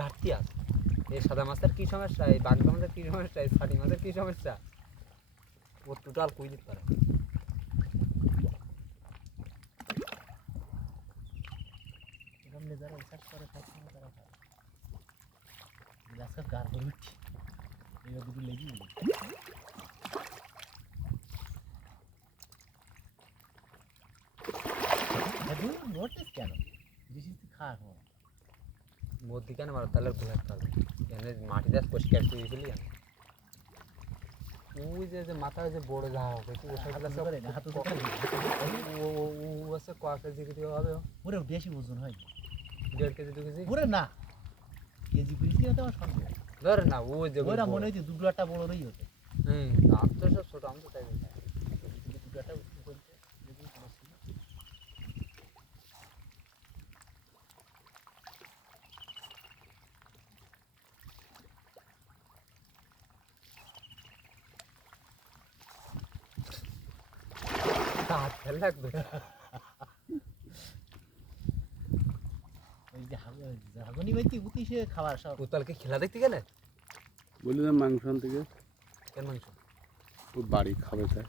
ঘাটতি আছে। এই সাদা মাছের কী সমস্যা, এই বাগদা মাছের কী সমস্যা, এই ছাটি মাছের কী সমস্যা, ও টোটাল কই দিতে পারে। যারা রিসার্চ করে থাকে তারা পারে আজকাল গার করে উঠছি এইবার দুটো লেগে নোটিস কেন বেশি খাওয়া খাওয়া মধ্যে কেন মারো তাহলে খুলে একটা হবে এখানে মাটি গাছ পরিষ্কার করে ফেলি আমি। ওই যে মাথায় যে বড় যা হবে ও আছে ক কেজি করে হবে? ওরে বেশি ওজন হয় 1.5 কেজি 2 কেজি ওরে না কেজি বুঝলি না তোমার সন্দেহ ধরে না ও যে ওরা মনে হচ্ছে দুটো একটা বড়ই হতো দাম তো সব ছোট, আমি তো তাই দেখি দুটো একটা বলতে হাত ফেল লাগবে। ওই যে হাগনি বাইতে উঠি সে খাবার সব উতালকে খেলা দেখতে গেলে বলি না মাংস আনতে গিয়ে কেন মাংস ও বাড়ি খাবে তাই